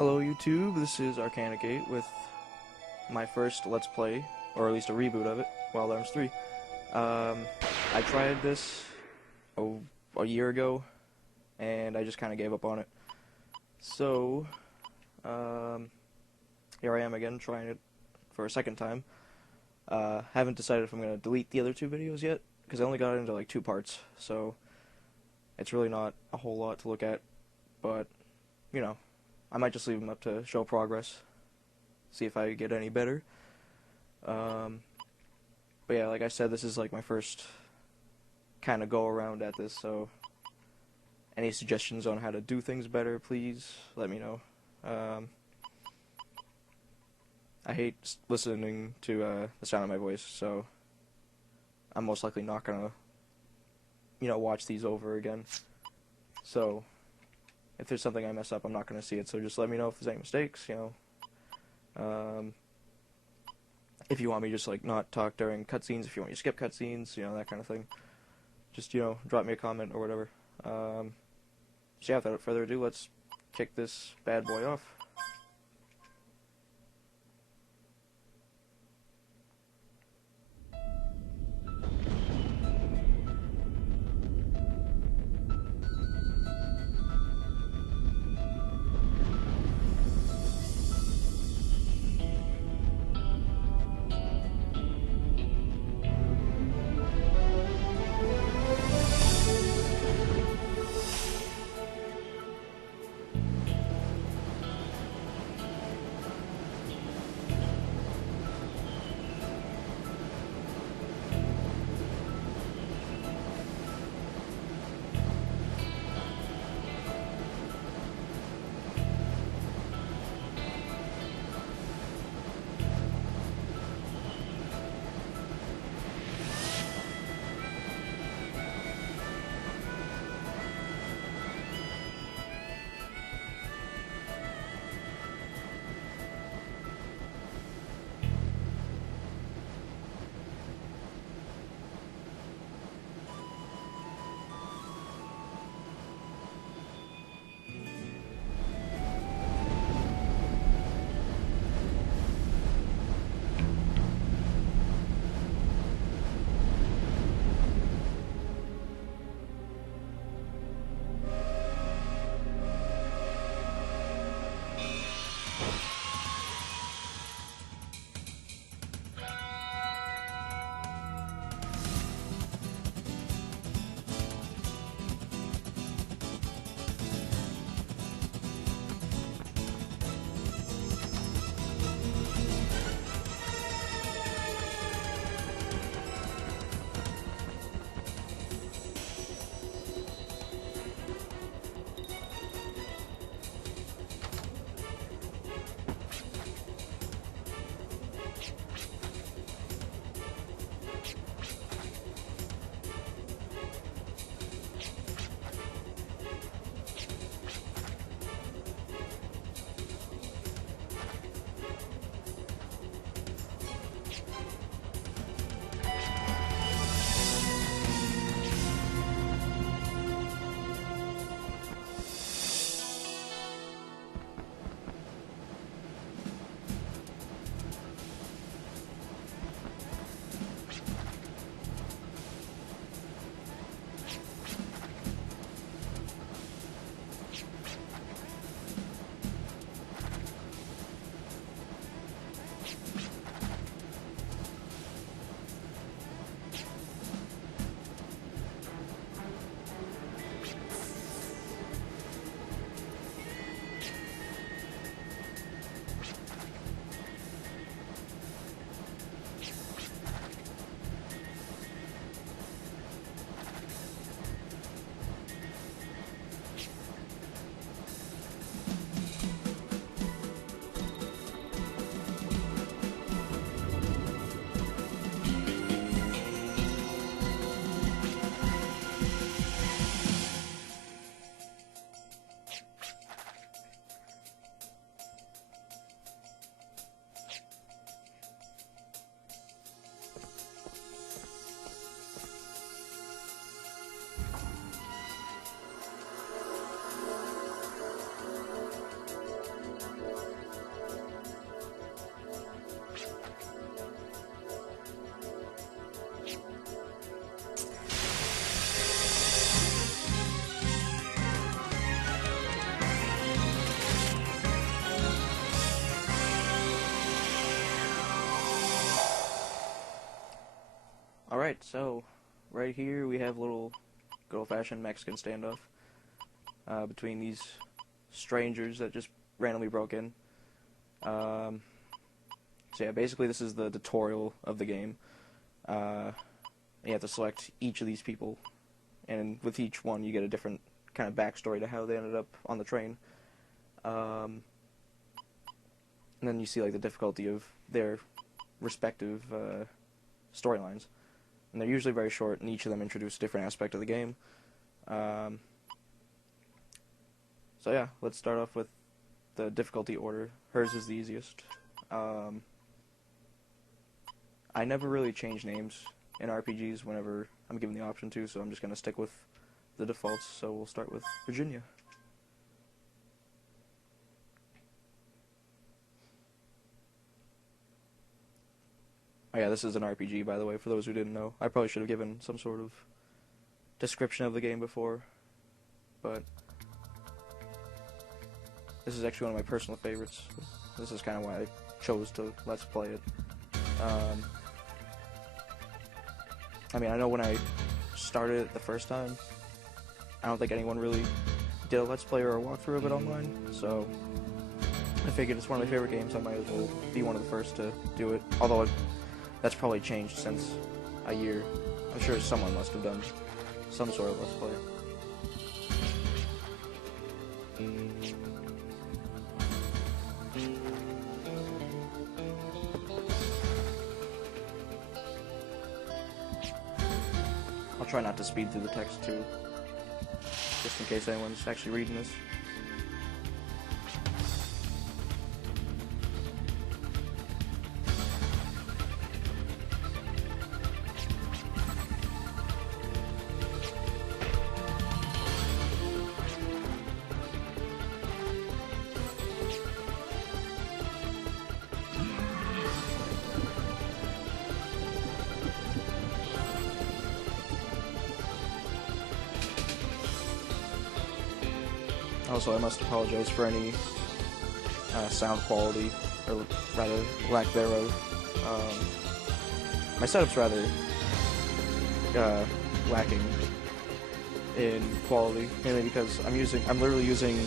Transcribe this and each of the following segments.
Hello YouTube, this is Arcanagate with my first Let's Play, or at least a reboot of it, Wild Arms 3. I tried this a year ago, and I just kind of gave up on it. So, here I am again, trying it for a second time. Haven't decided if I'm going to delete the other two videos yet, because I only got it into like 2 parts, so it's really not a whole lot to look at, but, you know, I might just leave them up to show progress, see if I get any better. But yeah, like I said, this is like my first kind of go around at this, so any suggestions on how to do things better, please let me know. I hate listening to the sound of my voice, so I'm most likely not gonna, watch these over again. So if there's something I mess up, I'm not going to see it, so just let me know if there's any mistakes, if you want me to just, like, not talk during cutscenes, if you want me to skip cutscenes, that kind of thing. Just, drop me a comment or whatever. So yeah, without further ado, let's kick this bad boy off. Alright, so right here we have a little good old-fashioned Mexican standoff between these strangers that just randomly broke in. So yeah, basically this is the tutorial of the game. You have to select each of these people, and with each one you get a different kind of backstory to how they ended up on the train. And then you see like the difficulty of their respective storylines. And they're usually very short, and each of them introduce a different aspect of the game. So yeah, let's start off with the difficulty order. Hers is the easiest. I never really change names in RPGs whenever I'm given the option to, so I'm just going to stick with the defaults. So we'll start with Virginia. Oh yeah, this is an RPG, by the way, for those who didn't know. I probably should have given some sort of description of the game before, but this is actually one of my personal favorites. This is kind of why I chose to Let's Play it. I mean, I know when I started it the first time, I don't think anyone really did a Let's Play or a walkthrough of it online, so I figured it's one of my favorite games, I might as well be one of the first to do it, although that's probably changed since a year. I'm sure someone must have done some sort of Let's Play. I'll try not to speed through the text too, just in case anyone's actually reading this. Also, I must apologize for any sound quality, or rather, lack thereof. My setup's rather lacking in quality, mainly because I'm literally using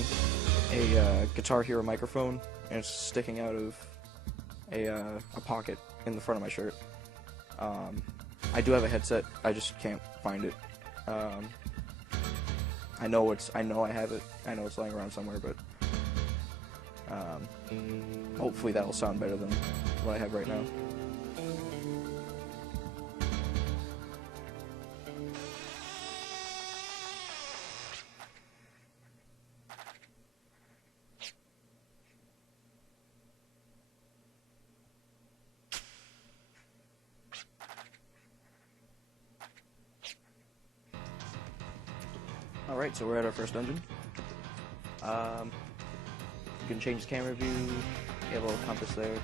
a Guitar Hero microphone, and it's sticking out of a pocket in the front of my shirt. I do have a headset, I just can't find it. I know I have it. I know it's lying around somewhere, but hopefully that'll sound better than what I have right now. Alright, so we're at our first dungeon. You can change the camera view, you have a little compass there.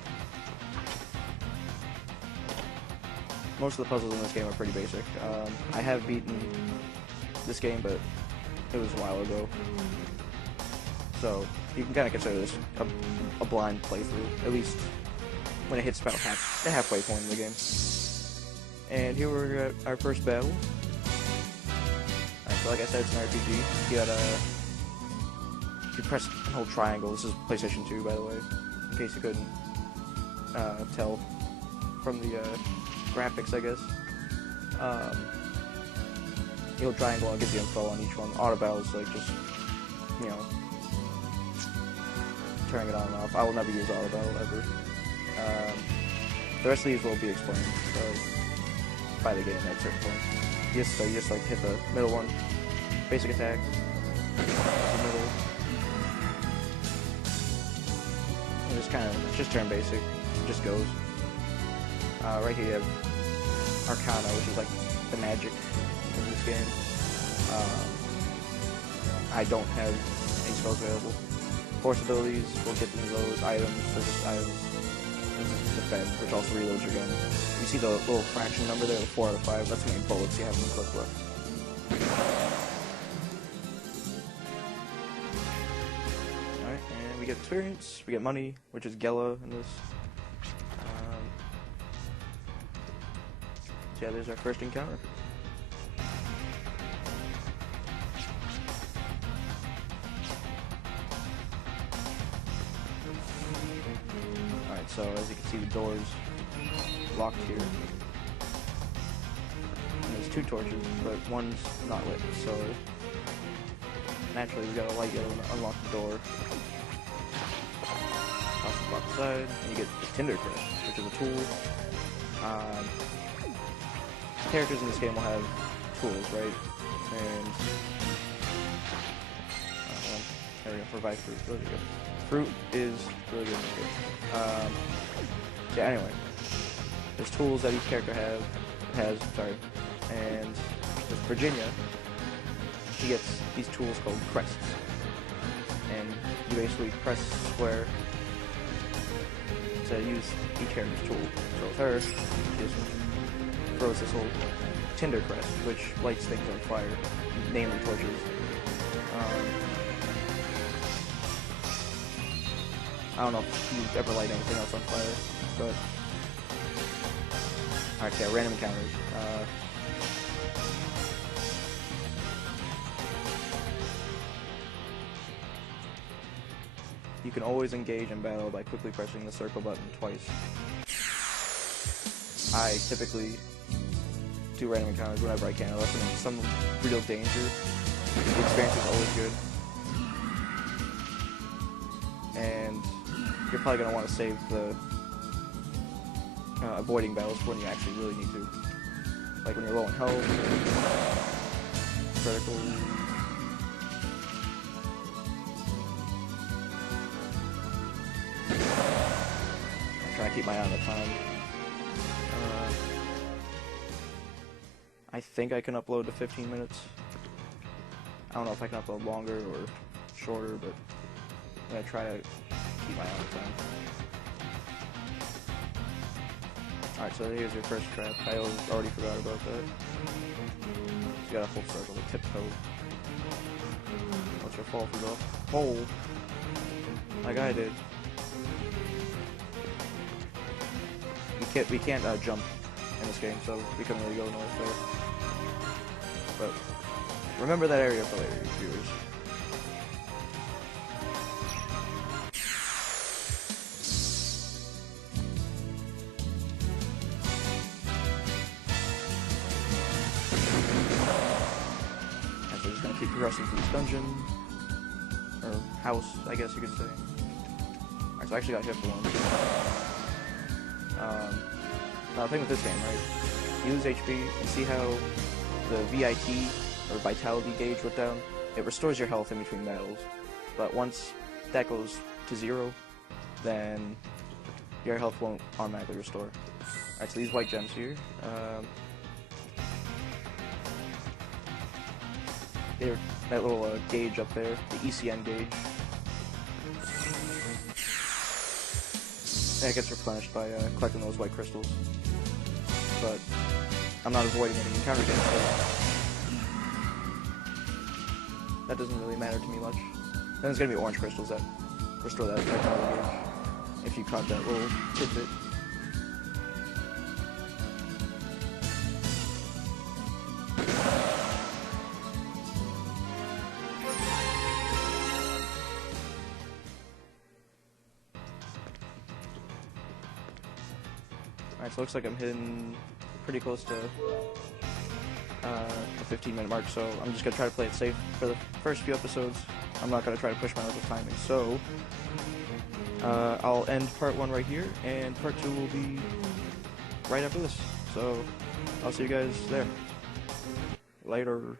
Most of the puzzles in this game are pretty basic. I have beaten this game, but it was a while ago. So, you can kind of consider this a blind playthrough, at least when it hits about the halfway point in the game. And here we're at our first battle. So like I said, it's an RPG. You press and hold triangle. This is PlayStation 2, by the way, in case you couldn't tell from the graphics, I guess. You hold triangle and it gives you info on each one. Auto battles, like just, you know, turning it on and off. I will never use auto battle ever. The rest of these will be explained by the game at a certain point. You just like hit the middle one, basic attack, the middle, and it's just turn basic, it just goes. Right here you have Arcana, which is like the magic in this game. I don't have any spells available. Force abilities, we'll get into those. Items, they're just items. This is defend, which also reloads your gun. You see the little fraction number there, the 4 out of 5, that's how many bullets you have in the clip left. Alright, and we get experience, we get money, which is Gela in this. So yeah, there's our first encounter. Alright, so as you can see, the door's locked here. And there's 2 torches, but one's not lit, so naturally we gotta light yellow to unlock the door. Toss the box aside, and you get the Tinder Crest, which is a tool. Characters in this game will have tools, right? And there we go, provide fruit, really good. Fruit is really good in this game. Yeah, anyway, there's tools that each character has, and with Virginia, she gets these tools called crests, and you basically press square to use each character's tool. So with her, she just throws this whole Tinder Crest, which lights things on fire, namely torches. I don't know if you ever light anything else on fire, but alright, so yeah, random encounters. You can always engage in battle by quickly pressing the circle button twice. I typically do random encounters whenever I can, unless I'm in some real danger. The experience is always good. And you're probably going to want to save the avoiding battles for when you actually really need to. Like when you're low on health, critical. I'm trying to keep my eye on the time. I think I can upload to 15 minutes. I don't know if I can upload longer or shorter, but I'm going to try to keep my eye on the time. Alright, so here's your first trap. I already forgot about that. You got a full circle to tiptoe. Watch your fall through the hole. Like I did. We can't jump in this game, so we couldn't really go north there. But remember that area for later, viewers. And so we're just gonna keep progressing through this dungeon, or house, I guess you could say. Alright, so I actually got hit for one. Now the thing with this game, right? You lose HP, and see how the VIT, or Vitality gauge went down? It restores your health in between battles. But once that goes to 0, then your health won't automatically restore. Alright, so these white gems here, they're that little gauge up there, the ECN gauge. And it gets replenished by collecting those white crystals. But I'm not avoiding any encounter damage, so that doesn't really matter to me much. Then there's gonna be orange crystals that restore that vitality gauge if you caught that little tidbit. Alright, so it looks like I'm hitting pretty close to the 15-minute mark, so I'm just going to try to play it safe for the first few episodes. I'm not going to try to push my luck with timing, so I'll end part 1 right here, and part 2 will be right after this. So I'll see you guys there. Later.